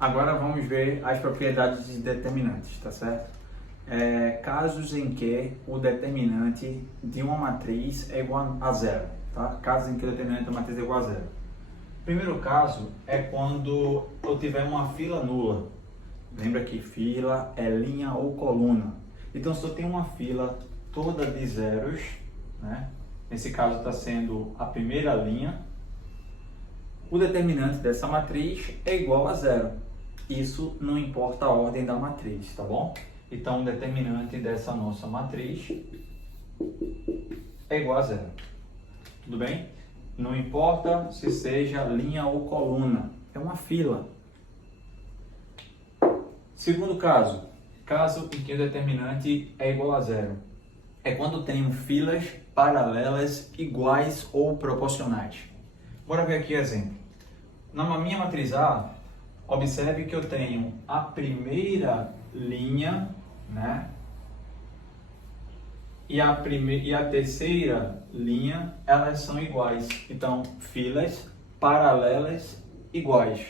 Agora vamos ver as propriedades de determinantes, tá certo? Casos em que o determinante de uma matriz é igual a zero, tá? Casos em que o determinante da matriz é igual a zero. O primeiro caso é quando eu tiver uma fila nula. Lembra que fila é linha ou coluna. Então, se eu tenho uma fila toda de zeros, né? Nesse caso está sendo a primeira linha, o determinante dessa matriz é igual a zero. Isso não importa a ordem da matriz, tá bom? Então, o determinante dessa nossa matriz é igual a zero. Tudo bem? Não importa se seja linha ou coluna, é uma fila. Segundo caso, caso em que o determinante é igual a zero. É quando tenho filas paralelas iguais ou proporcionais. Bora ver aqui o exemplo. Na minha matriz A, observe que eu tenho a primeira linha, né? E a terceira linha, elas são iguais. Então, filas paralelas iguais.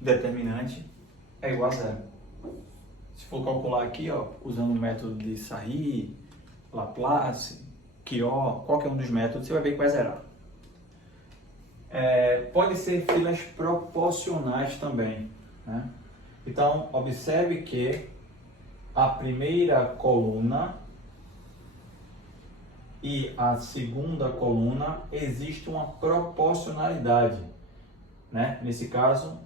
Determinante é igual a zero. Se for calcular aqui, ó, usando o método de Sarri, Laplace, Quiot, qualquer um dos métodos, você vai ver que vai zerar. Pode ser filas proporcionais também, né? Então, observe que a primeira coluna e a segunda coluna existe uma proporcionalidade, né? Nesse caso,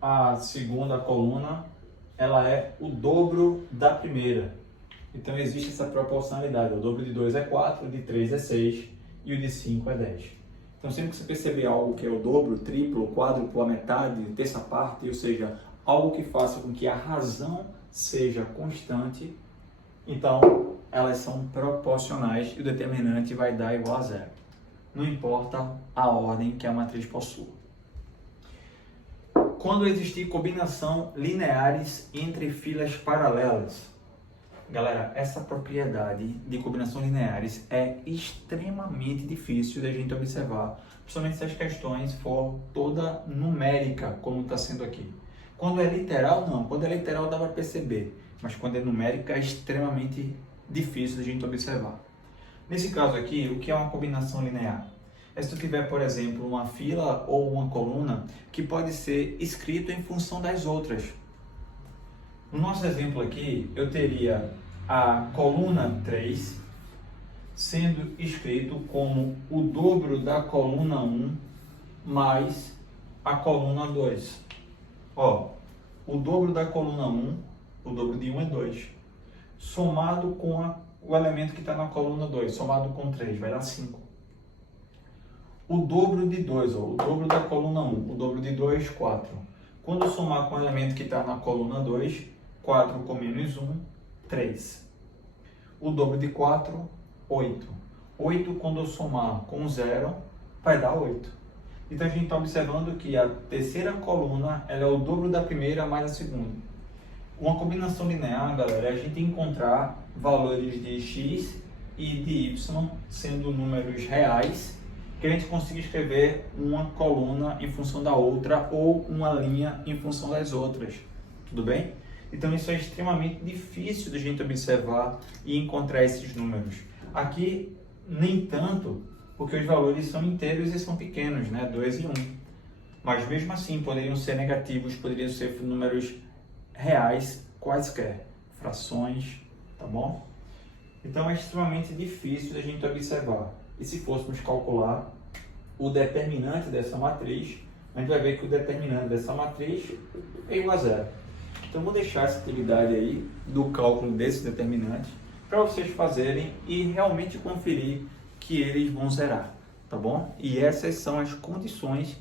a segunda coluna ela é o dobro da primeira. Então existe essa proporcionalidade. O dobro de 2 é 4, o de 3 é 6 e o de 5 é 10. Então sempre que você perceber algo que é o dobro, triplo, quádruplo, a metade, terça parte, ou seja, algo que faça com que a razão seja constante, então elas são proporcionais e o determinante vai dar igual a zero. Não importa a ordem que a matriz possua. Quando existir combinação lineares entre filas paralelas. Galera, essa propriedade de combinação lineares é extremamente difícil da gente observar, principalmente se as questões for toda numérica, como está sendo aqui. Quando é literal, não. Quando é literal dá para perceber, mas quando é numérica é extremamente difícil da gente observar. Nesse caso aqui, o que é uma combinação linear? É se tu tiver, por exemplo, uma fila ou uma coluna que pode ser escrito em função das outras. No nosso exemplo aqui, eu teria a coluna 3 sendo escrito como o dobro da coluna 1 mais a coluna 2. Ó, o dobro da coluna 1, o dobro de 1 é 2, somado com o elemento que está na coluna 2, somado com 3, vai dar 5. O dobro de 2, ó, o dobro da coluna 1, o dobro de 2, 4. Quando eu somar com o elemento que está na coluna 2, 4 com menos 1, 3. O dobro de 4, 8. 8 quando eu somar com 0, vai dar 8. Então a gente está observando que a terceira coluna ela é o dobro da primeira mais a segunda. Uma combinação linear, galera, é a gente encontrar valores de x e de y sendo números reais, que a gente consiga escrever uma coluna em função da outra ou uma linha em função das outras. Tudo bem? Então isso é extremamente difícil de a gente observar e encontrar esses números. Aqui, nem tanto, porque os valores são inteiros e são pequenos, né? 2 e 1. Mas mesmo assim, poderiam ser negativos, poderiam ser números reais quaisquer, frações, tá bom? Então é extremamente difícil de a gente observar. E se fôssemos calcular o determinante dessa matriz, a gente vai ver que o determinante dessa matriz é igual a zero. Então, vou deixar essa atividade aí do cálculo desse determinante para vocês fazerem e realmente conferir que eles vão zerar, tá bom? E essas são as condições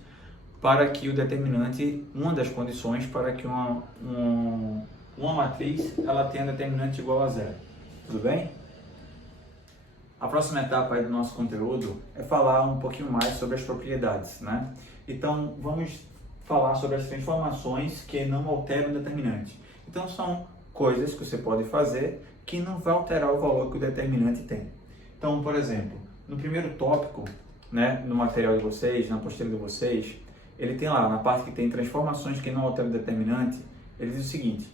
para que o determinante, uma das condições para que uma matriz ela tenha determinante igual a zero. Tudo bem? A próxima etapa aí do nosso conteúdo é falar um pouquinho mais sobre as propriedades, né? Então, vamos falar sobre as transformações que não alteram o determinante. Então, são coisas que você pode fazer que não vai alterar o valor que o determinante tem. Então, por exemplo, no primeiro tópico, né, no material de vocês, na apostila de vocês, ele tem lá, na parte que tem transformações que não alteram o determinante, ele diz o seguinte: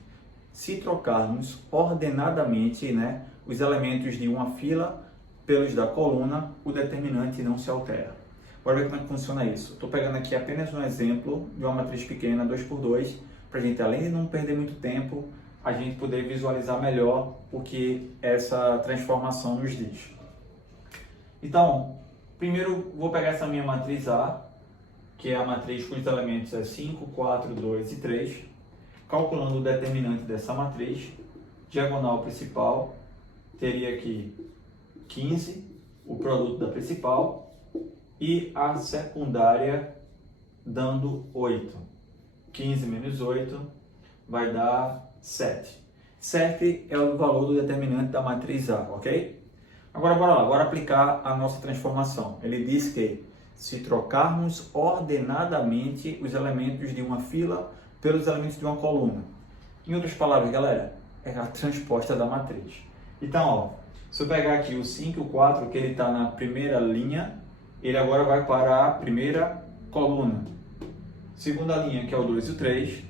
se trocarmos ordenadamente, né, os elementos de uma fila pelos da coluna, o determinante não se altera. Bora ver como é que funciona isso. Estou pegando aqui apenas um exemplo de uma matriz pequena, 2x2, para a gente, além de não perder muito tempo, a gente poder visualizar melhor o que essa transformação nos diz. Então, primeiro vou pegar essa minha matriz A, que é a matriz cujos elementos é 5, 4, 2 e 3, calculando o determinante dessa matriz, diagonal principal, teria aqui 15, o produto da principal, e a secundária dando 8. 15 menos 8 vai dar 7. 7 é o valor do determinante da matriz A, ok? Agora, bora lá, bora aplicar a nossa transformação. Ele diz que se trocarmos ordenadamente os elementos de uma fila pelos elementos de uma coluna. Em outras palavras, galera, é a transposta da matriz. Então, ó, se eu pegar aqui o 5 e o 4, que ele está na primeira linha, ele agora vai para a primeira coluna. Segunda linha, que é o 2 e o 3,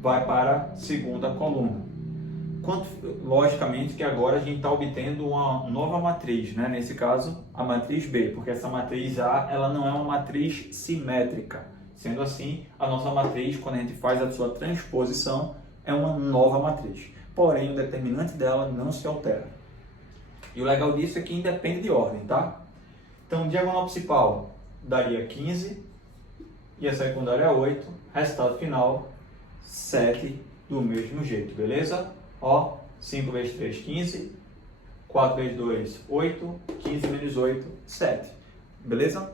vai para a segunda coluna. Logicamente que agora a gente está obtendo uma nova matriz, né? Nesse caso, a matriz B, porque essa matriz A ela não é uma matriz simétrica. Sendo assim, a nossa matriz, quando a gente faz a sua transposição, é uma nova matriz. Porém, o determinante dela não se altera. E o legal disso é que independe de ordem, tá? Então, diagonal principal daria 15 e a secundária 8. Resultado final, 7 do mesmo jeito, beleza? Ó, 5 vezes 3, 15. 4 vezes 2, 8. 15 menos 8, 7. Beleza?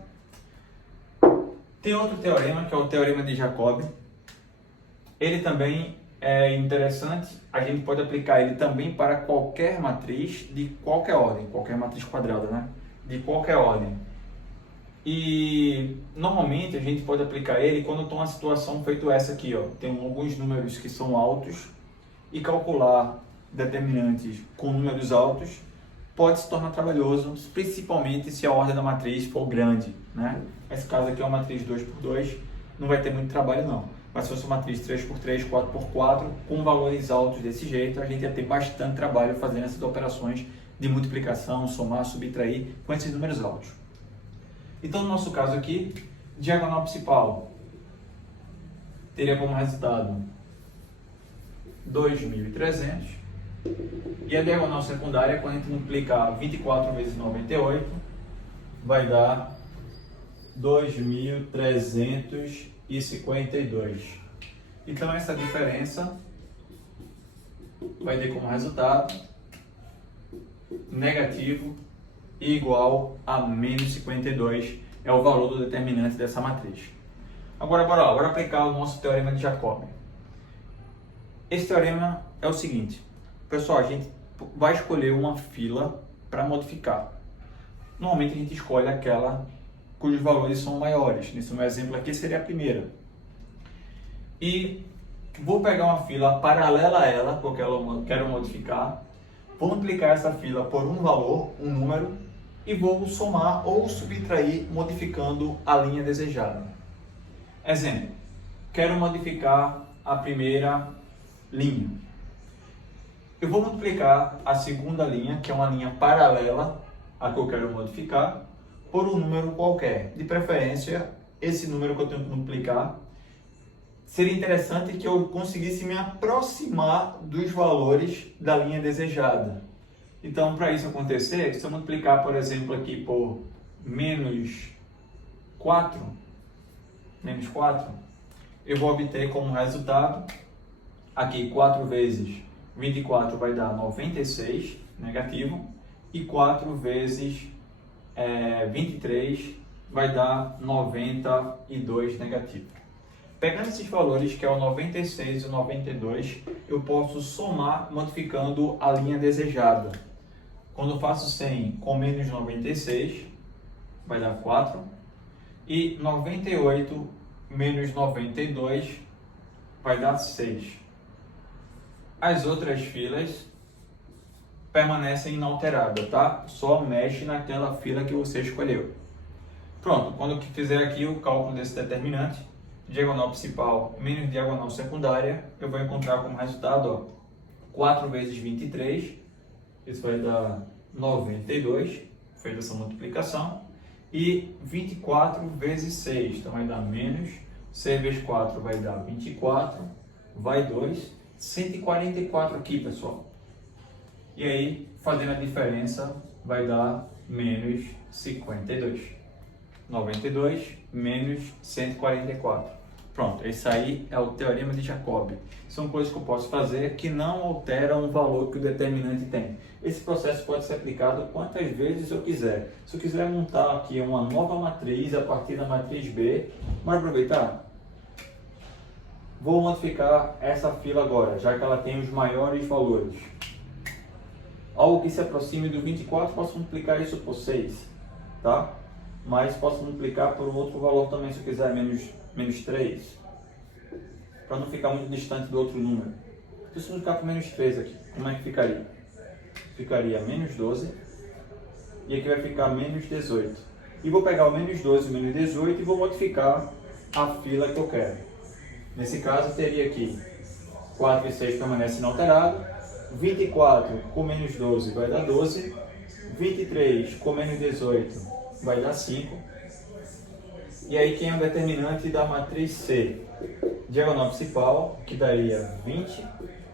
Tem outro teorema, que é o teorema de Jacobi. Ele também é interessante. A gente pode aplicar ele também para qualquer matriz de qualquer ordem. Qualquer matriz quadrada, né? De qualquer ordem. E normalmente a gente pode aplicar ele quando está uma situação feito essa aqui, ó. Tem alguns números que são altos e calcular determinantes com números altos pode se tornar trabalhoso, principalmente se a ordem da matriz for grande, né? Esse caso aqui é uma matriz 2x2, não vai ter muito trabalho não. Mas se fosse uma matriz 3x3, 4x4, com valores altos desse jeito, a gente ia ter bastante trabalho fazendo essas operações de multiplicação, somar, subtrair com esses números altos. Então, no nosso caso aqui, diagonal principal teria como resultado 2.300 e a diagonal secundária, quando a gente multiplicar 24 vezes 98, vai dar 2.352. Então, essa diferença vai ter como resultado negativo e igual a menos 52, é o valor do determinante dessa matriz. Agora, bora lá, bora aplicar o nosso teorema de Jacobi. Esse teorema é o seguinte, pessoal, a gente vai escolher uma fila para modificar. Normalmente a gente escolhe aquela cujos valores são maiores. Nesse meu exemplo aqui seria a primeira. E vou pegar uma fila paralela a ela, porque eu quero modificar. Vou multiplicar essa fila por um valor, um número, e vou somar ou subtrair modificando a linha desejada. Exemplo, quero modificar a primeira linha. Eu vou multiplicar a segunda linha, que é uma linha paralela a que eu quero modificar, por um número qualquer. De preferência, esse número que eu tenho que multiplicar, seria interessante que eu conseguisse me aproximar dos valores da linha desejada. Então, para isso acontecer, se eu multiplicar, por exemplo, aqui por menos 4, eu vou obter como resultado, aqui 4 vezes 24 vai dar 96, negativo, e 4 vezes 23 vai dar 92, negativo. Pegando esses valores, que é o 96 e o 92, eu posso somar modificando a linha desejada. Quando eu faço 100 com menos 96, vai dar 4. E 98 menos 92 vai dar 6. As outras filas permanecem inalteradas, tá? Só mexe naquela fila que você escolheu. Pronto, quando eu fizer aqui o cálculo desse determinante, diagonal principal menos diagonal secundária, eu vou encontrar como resultado, ó, 4 vezes 23, isso vai dar 92, feita essa multiplicação, e 24 vezes 6, então vai dar menos, 6 vezes 4 vai dar 24, vai 2, 144 aqui, pessoal. E aí, fazendo a diferença, vai dar menos 52. 92 menos 144. Pronto, esse aí é o teorema de Jacobi. São coisas que eu posso fazer que não alteram o valor que o determinante tem. Esse processo pode ser aplicado quantas vezes eu quiser. Se eu quiser montar aqui uma nova matriz a partir da matriz B, bora aproveitar? Vou modificar essa fila agora, já que ela tem os maiores valores. Algo que se aproxime do 24, posso multiplicar isso por 6, tá? Mas posso multiplicar por um outro valor também, se eu quiser, menos 3, para não ficar muito distante do outro número. Se eu multiplicar por menos 3 aqui, como é que ficaria? Ficaria menos 12, e aqui vai ficar menos 18. E vou pegar o menos 12 e o menos 18 e vou modificar a fila que eu quero. Nesse caso, teria aqui 4 e 6 permanece inalterado, 24 com menos 12 vai dar 12, 23 com menos 18 vai dar 5. E aí quem é o determinante da matriz C? Diagonal principal, que daria 20,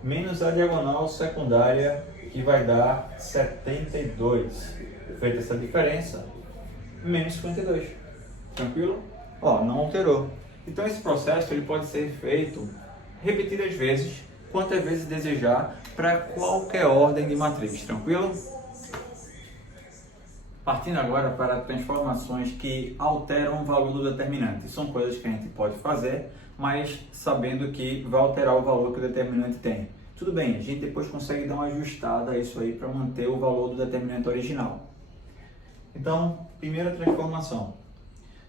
menos a diagonal secundária, que vai dar 72. Feita essa diferença, menos 52. Tranquilo? Ó, não alterou. Então esse processo ele pode ser feito repetidas vezes, quantas vezes desejar, para qualquer ordem de matriz. Tranquilo? Partindo agora para transformações que alteram o valor do determinante. São coisas que a gente pode fazer, mas sabendo que vai alterar o valor que o determinante tem. Tudo bem, a gente depois consegue dar uma ajustada a isso aí para manter o valor do determinante original. Então, primeira transformação.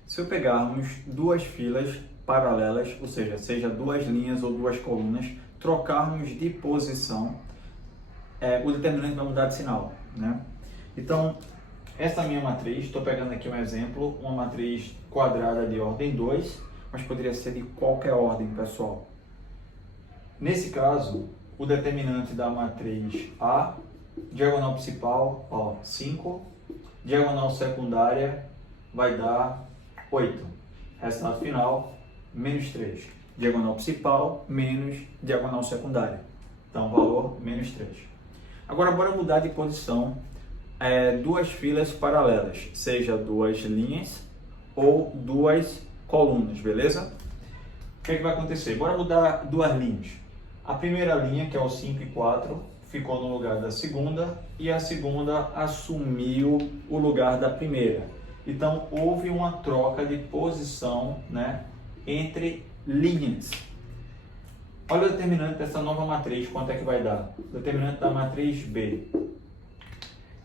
Se eu pegarmos duas filas paralelas, ou seja duas linhas ou duas colunas, trocarmos de posição, o determinante vai mudar de sinal, né? Então, essa minha matriz, estou pegando aqui um exemplo, uma matriz quadrada de ordem 2, mas poderia ser de qualquer ordem, pessoal. Nesse caso, o determinante da matriz A, diagonal principal, ó, 5, diagonal secundária vai dar 8. Resultado final, menos 3. Diagonal principal menos diagonal secundária. Então, valor menos 3. Agora, bora mudar de posição. Duas filas paralelas, seja duas linhas ou duas colunas, beleza? O que é que vai acontecer? Bora mudar duas linhas. A primeira linha, que é o 5 e 4, ficou no lugar da segunda e a segunda assumiu o lugar da primeira. Então, houve uma troca de posição, né, entre linhas. Olha o determinante dessa nova matriz, quanto é que vai dar? O determinante da matriz B.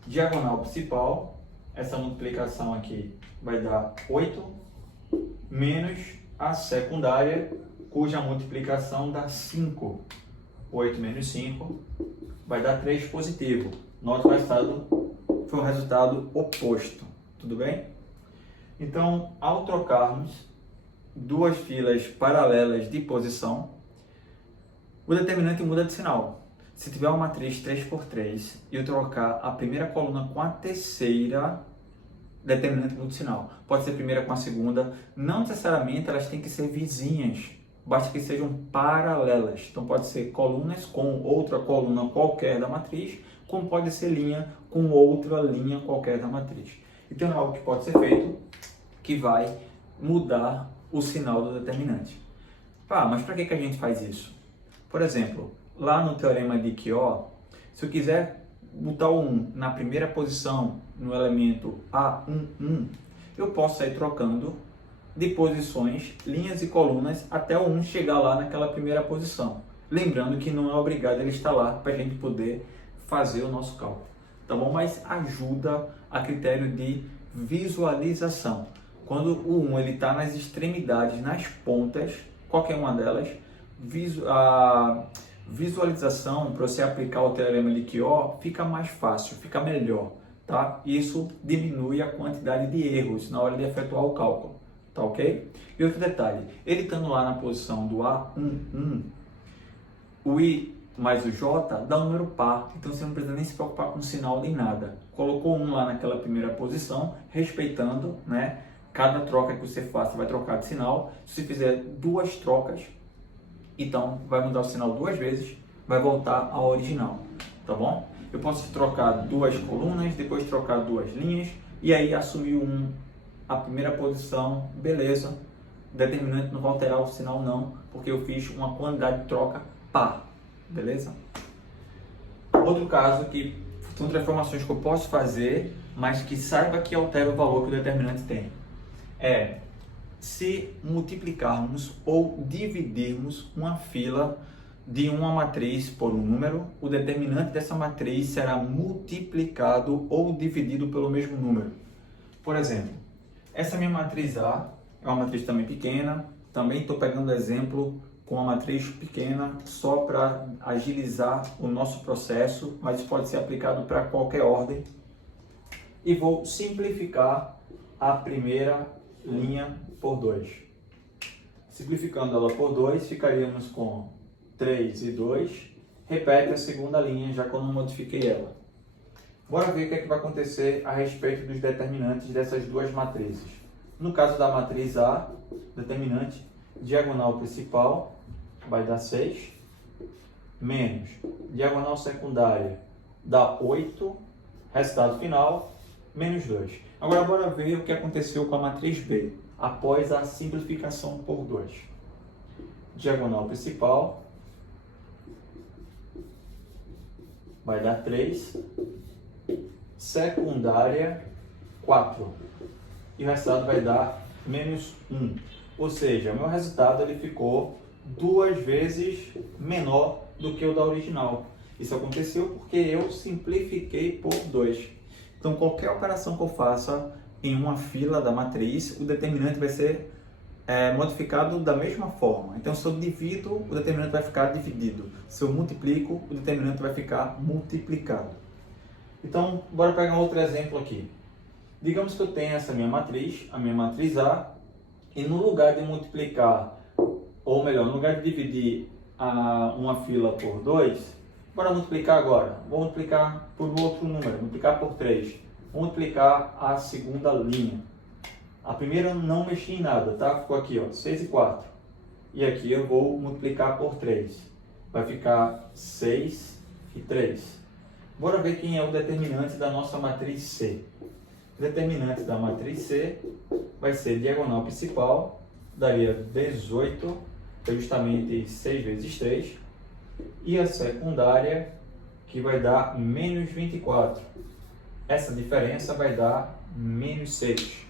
Diagonal principal, essa multiplicação aqui vai dar 8, menos a secundária, cuja multiplicação dá 5. 8 menos 5 vai dar 3 positivo. Note que o resultado foi um resultado oposto. Tudo bem? Então, ao trocarmos duas filas paralelas de posição, o determinante muda de sinal. Se tiver uma matriz 3x3 e eu trocar a primeira coluna com a terceira, determinante muda de sinal. Pode ser a primeira com a segunda, não necessariamente elas têm que ser vizinhas, basta que sejam paralelas. Então pode ser colunas com outra coluna qualquer da matriz, como pode ser linha com outra linha qualquer da matriz. Então é algo que pode ser feito, que vai mudar o sinal do determinante. Mas para que a gente faz isso? Por exemplo, lá no teorema de Quió, se eu quiser botar o 1 na primeira posição no elemento A11, eu posso sair trocando de posições, linhas e colunas, até o 1 chegar lá naquela primeira posição. Lembrando que não é obrigado ele estar lá para a gente poder fazer o nosso cálculo, tá bom? Mas ajuda a critério de visualização. Quando o 1 está nas extremidades, nas pontas, qualquer uma delas, a visualização para você aplicar o teorema de Quió fica mais fácil, fica melhor, tá? Isso diminui a quantidade de erros na hora de efetuar o cálculo. tá ok? E outro detalhe, ele estando lá na posição do A11, o I mais o J dá um número par, então você não precisa nem se preocupar com sinal nem nada. Colocou um lá naquela primeira posição, respeitando, né? Cada troca que você faça vai trocar de sinal. Se você fizer duas trocas, então vai mudar o sinal duas vezes, vai voltar ao original, tá bom? Eu posso trocar duas colunas, depois trocar duas linhas, e aí assumir a primeira posição, beleza. O determinante não vai alterar o sinal não, porque eu fiz uma quantidade de troca par, beleza? Outro caso que são transformações que eu posso fazer, mas que saiba que altera o valor que o determinante tem. É se multiplicarmos ou dividirmos uma fila de uma matriz por um número, o determinante dessa matriz será multiplicado ou dividido pelo mesmo número. Por exemplo, essa minha matriz A é uma matriz também pequena, também estou pegando exemplo com a matriz pequena só para agilizar o nosso processo, mas pode ser aplicado para qualquer ordem. E vou simplificar a primeira linha por 2. Simplificando ela por 2, ficaríamos com 3 e 2. Repete a segunda linha, já que eu não modifiquei ela. Bora ver o que é que vai acontecer a respeito dos determinantes dessas duas matrizes. No caso da matriz A, determinante diagonal principal vai dar 6, menos diagonal secundária dá 8, resultado final, menos 2. Agora, bora ver o que aconteceu com a matriz B, após a simplificação por 2. Diagonal principal vai dar 3, secundária 4, e o resultado vai dar menos 1. Ou seja, meu resultado ele ficou 2 vezes menor do que o da original. Isso aconteceu porque eu simplifiquei por 2. Então, qualquer operação que eu faça em uma fila da matriz, o determinante vai ser modificado da mesma forma. Então, se eu divido, o determinante vai ficar dividido. Se eu multiplico, o determinante vai ficar multiplicado. Então, bora pegar outro exemplo aqui. Digamos que eu tenho essa minha matriz, a minha matriz A, e no lugar de multiplicar, ou melhor, no lugar de dividir uma fila por 2, bora multiplicar agora. Vou multiplicar por outro número, multiplicar por 3. Vou multiplicar a segunda linha. A primeira eu não mexi em nada, tá? Ficou aqui, ó, 6 e 4. E aqui eu vou multiplicar por 3. Vai ficar 6 e 3. Bora ver quem é o determinante da nossa matriz C. O determinante da matriz C vai ser diagonal principal, daria 18, que é justamente 6 vezes 3. E a secundária, que vai dar menos 24. Essa diferença vai dar menos 6.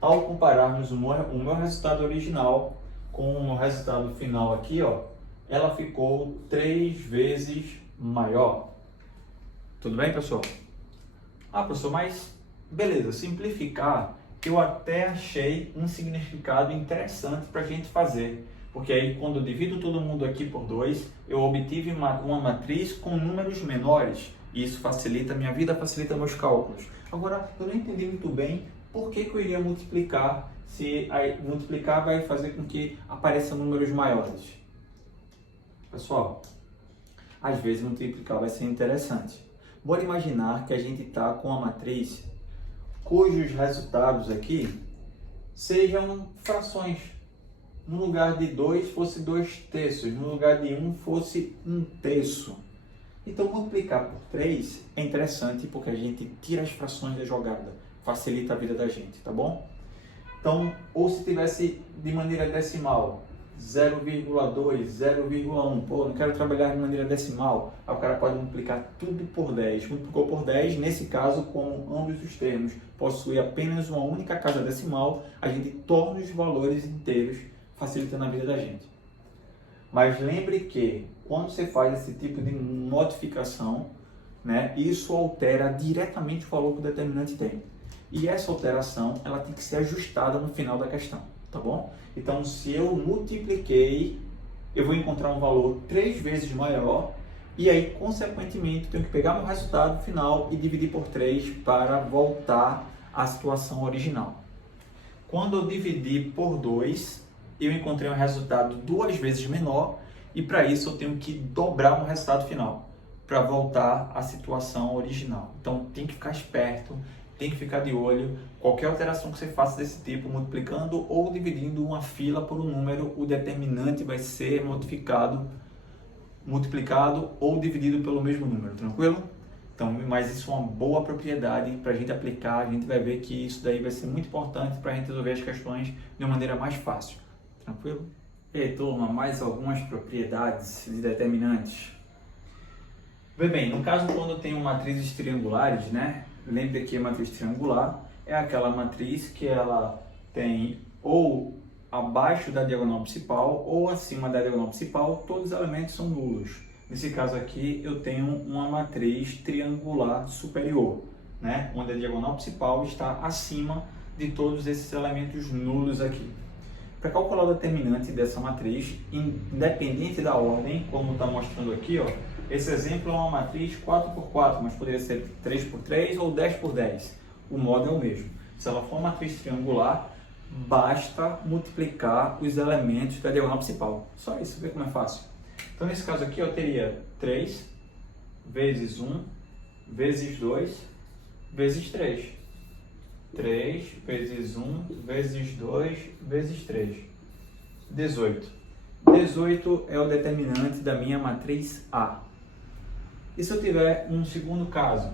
Ao compararmos o meu resultado original com o resultado final aqui, ó, ela ficou 3 vezes maior. Tudo bem, pessoal? Professor, mas beleza, simplificar eu até achei um significado interessante para a gente fazer. Porque aí, quando eu divido todo mundo aqui por 2, eu obtive uma matriz com números menores. E isso facilita a minha vida, facilita meus cálculos. Agora, eu não entendi muito bem por que eu iria multiplicar, se multiplicar vai fazer com que apareçam números maiores. Pessoal, às vezes multiplicar vai ser interessante. Bora imaginar que a gente está com uma matriz cujos resultados aqui sejam frações. No lugar de 2 fosse 2 terços, no lugar de 1 fosse 1 terço. Então, multiplicar por 3 é interessante porque a gente tira as frações da jogada, facilita a vida da gente, tá bom? Então, ou se tivesse de maneira decimal, 0,2, 0,1, pô, não quero trabalhar de maneira decimal, aí o cara pode multiplicar tudo por 10. Multiplicou por 10, nesse caso, como ambos os termos possuem apenas uma única casa decimal, a gente torna os valores inteiros, facilitando a vida da gente. Mas lembre que, quando você faz esse tipo de modificação, né, isso altera diretamente o valor que o determinante tem. E essa alteração, ela tem que ser ajustada no final da questão, tá bom? Então, se eu multipliquei, eu vou encontrar um valor 3 vezes maior, e aí, consequentemente, tenho que pegar meu resultado final e dividir por 3 para voltar à situação original. Quando eu dividi por 2, eu encontrei um resultado 2 vezes menor e para isso eu tenho que dobrar o resultado final para voltar à situação original. Então tem que ficar esperto, tem que ficar de olho. Qualquer alteração que você faça desse tipo, multiplicando ou dividindo uma fila por um número, o determinante vai ser multiplicado ou dividido pelo mesmo número, tranquilo? Então, mas isso é uma boa propriedade para a gente aplicar. A gente vai ver que isso daí vai ser muito importante para a gente resolver as questões de uma maneira mais fácil, tranquilo? E aí, turma, mais algumas propriedades de determinantes. Vê bem, no caso quando eu tenho matrizes triangulares, né? Lembre que a matriz triangular é aquela matriz que ela tem ou abaixo da diagonal principal ou acima da diagonal principal, todos os elementos são nulos. Nesse caso aqui eu tenho uma matriz triangular superior, né? Onde a diagonal principal está acima de todos esses elementos nulos aqui. Para calcular o determinante dessa matriz, independente da ordem, como está mostrando aqui, ó, esse exemplo é uma matriz 4x4, mas poderia ser 3x3 ou 10x10. O modo é o mesmo. Se ela for uma matriz triangular, basta multiplicar os elementos da diagonal principal. Só isso, vê como é fácil. Então, nesse caso aqui, eu teria 3 vezes 1 vezes 2 vezes 3. 3 vezes 1 vezes 2 vezes 3. 18. 18 é o determinante da minha matriz A. E se eu tiver um segundo caso,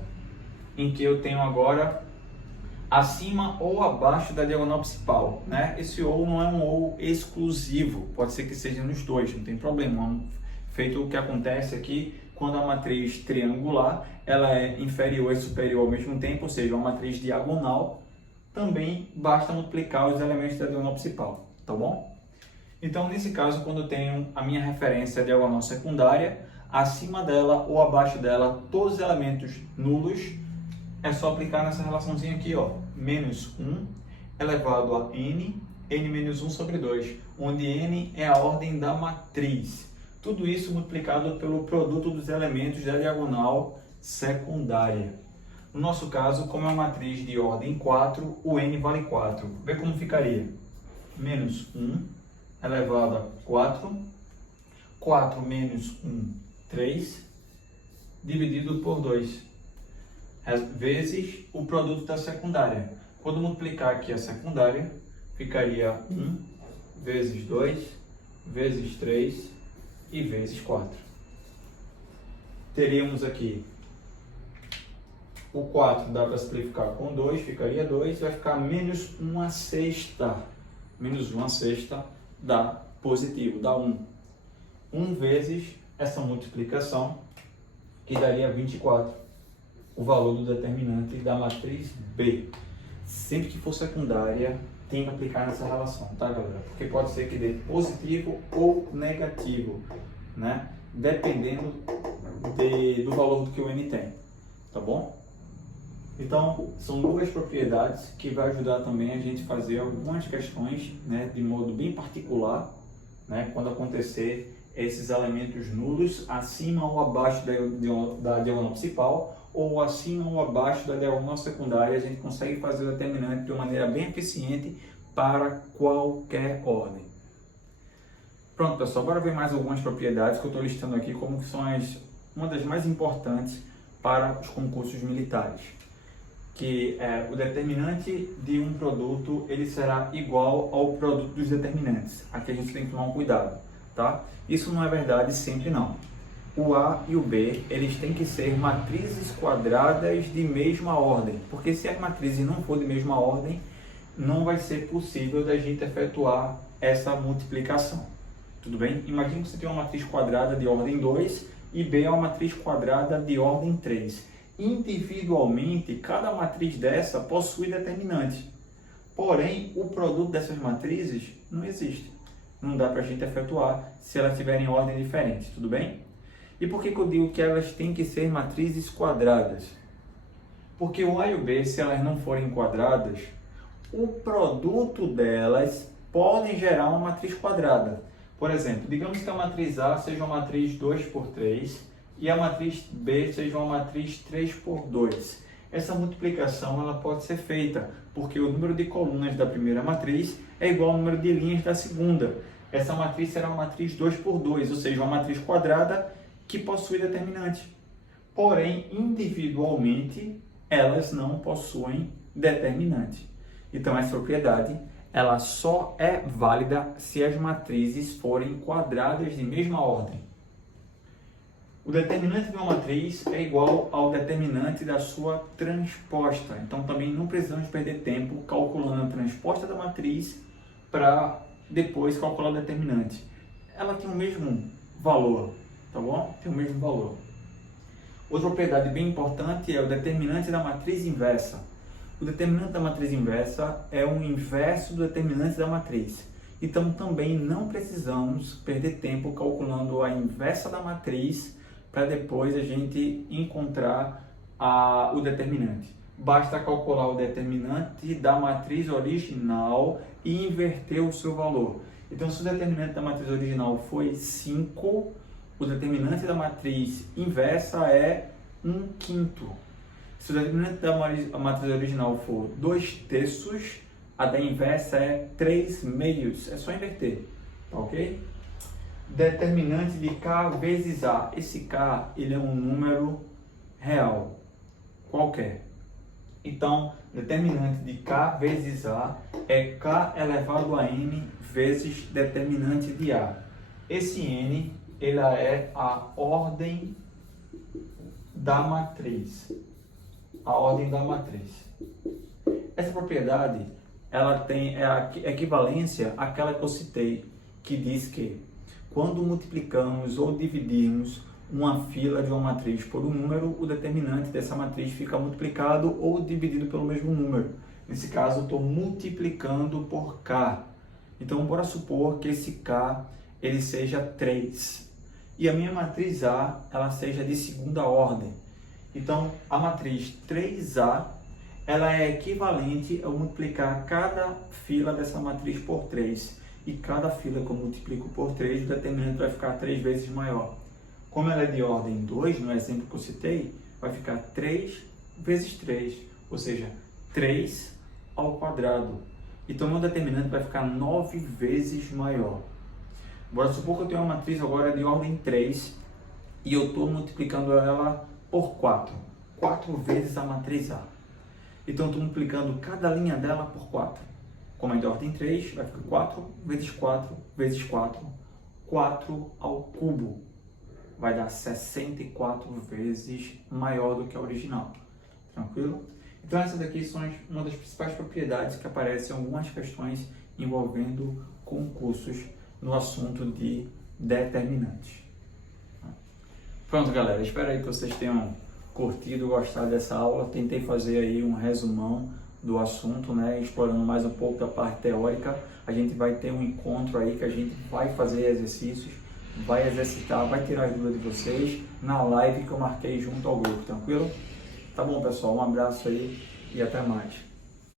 em que eu tenho agora acima ou abaixo da diagonal principal, né? Esse ou não é um ou exclusivo, pode ser que seja nos dois, não tem problema. Feito o que acontece aqui quando a matriz triangular ela é inferior e superior ao mesmo tempo, ou seja, uma matriz diagonal, também basta multiplicar os elementos da diagonal principal, tá bom? Então, nesse caso, quando eu tenho a minha referência diagonal secundária, acima dela ou abaixo dela, todos os elementos nulos, é só aplicar nessa relaçãozinha aqui, ó, menos 1 elevado a n menos 1 sobre 2, onde n é a ordem da matriz. Tudo isso multiplicado pelo produto dos elementos da diagonal secundária. No nosso caso, como é uma matriz de ordem 4, o n vale 4. Vê como ficaria. Menos 1 elevado a 4, 4 menos 1, 3, dividido por 2, vezes o produto da secundária. Quando multiplicar aqui a secundária, ficaria 1 vezes 2, vezes 3 e vezes 4. Teríamos aqui o 4 dá para simplificar com 2, ficaria 2, vai ficar menos 1/6. Menos 1/6 dá positivo, dá 1. 1 vezes essa multiplicação, que daria 24. O valor do determinante da matriz B. Sempre que for secundária, tem que aplicar nessa relação, tá, galera? Porque pode ser que dê positivo ou negativo, né? Dependendo do valor que o n tem, tá bom? Então, são duas propriedades que vai ajudar também a gente fazer algumas questões, né, de modo bem particular, né, quando acontecer esses elementos nulos acima ou abaixo da diagonal principal ou acima ou abaixo da diagonal secundária, a gente consegue fazer o determinante de uma maneira bem eficiente para qualquer ordem. Pronto, pessoal, agora vem mais algumas propriedades que eu estou listando aqui como que são uma das mais importantes para os concursos militares. Que o determinante de um produto ele será igual ao produto dos determinantes. Aqui a gente tem que tomar um cuidado, tá? Isso não é verdade sempre não. O A e o B, eles têm que ser matrizes quadradas de mesma ordem, porque se as matrizes não for de mesma ordem, não vai ser possível da gente efetuar essa multiplicação. Tudo bem? Imagine que você tem uma matriz quadrada de ordem 2 e B é uma matriz quadrada de ordem 3. Individualmente, cada matriz dessa possui determinante. Porém, o produto dessas matrizes não existe. Não dá para a gente efetuar se elas tiverem ordem diferente, tudo bem? E por que eu digo que elas têm que ser matrizes quadradas? Porque o A e o B, se elas não forem quadradas, o produto delas podem gerar uma matriz quadrada. Por exemplo, digamos que a matriz A seja uma matriz 2 por 3 e a matriz B seja uma matriz 3 por 2. Essa multiplicação ela pode ser feita porque o número de colunas da primeira matriz é igual ao número de linhas da segunda. Essa matriz será uma matriz 2 por 2, ou seja, uma matriz quadrada que possui determinante. Porém, individualmente, elas não possuem determinante. Então, essa propriedade ela só é válida se as matrizes forem quadradas de mesma ordem. O determinante de uma matriz é igual ao determinante da sua transposta. Então, também não precisamos perder tempo calculando a transposta da matriz para depois calcular o determinante. Ela tem o mesmo valor, tá bom? Tem o mesmo valor. Outra propriedade bem importante é o determinante da matriz inversa. O determinante da matriz inversa é o inverso do determinante da matriz. Então, também não precisamos perder tempo calculando a inversa da matriz para depois a gente encontrar o determinante. Basta calcular o determinante da matriz original e inverter o seu valor. Então, se o determinante da matriz original foi 5, o determinante da matriz inversa é 1/5. Se o determinante da matriz original for 2/3, a da inversa é 3/2. É só inverter, tá ok? Determinante de K vezes A. Esse K ele é um número real, qualquer. Então, determinante de K vezes A é K elevado a N vezes determinante de A. Esse N ela é a ordem da matriz. A ordem da matriz. Essa propriedade ela tem a equivalência àquela que eu citei, que diz que quando multiplicamos ou dividirmos uma fila de uma matriz por um número, o determinante dessa matriz fica multiplicado ou dividido pelo mesmo número. Nesse caso, eu estou multiplicando por K. Então, bora supor que esse K ele seja 3. E a minha matriz A ela seja de segunda ordem. Então, a matriz 3A ela é equivalente a multiplicar cada fila dessa matriz por 3. E cada fila que eu multiplico por 3, o determinante vai ficar 3 vezes maior. Como ela é de ordem 2, no exemplo que eu citei, vai ficar 3 vezes 3, ou seja, 3 ao quadrado. Então, meu determinante vai ficar 9 vezes maior. Bora supor que eu tenho uma matriz agora de ordem 3 e eu estou multiplicando ela por 4. 4 vezes a matriz A. Então, eu estou multiplicando cada linha dela por 4. Como é de ordem 3, vai ficar 4 vezes 4 vezes 4. 4 ao cubo. Vai dar 64 vezes maior do que a original. Tranquilo? Então, essas daqui são uma das principais propriedades que aparecem em algumas questões envolvendo concursos no assunto de determinantes. Pronto, galera. Espero aí que vocês tenham curtido, gostado dessa aula. Tentei fazer aí um resumão do assunto, né? Explorando mais um pouco da parte teórica. A gente vai ter um encontro aí que a gente vai fazer exercícios, vai exercitar, vai tirar as dúvidas de vocês na live que eu marquei junto ao grupo, tranquilo? Tá bom, pessoal? Um abraço aí e até mais.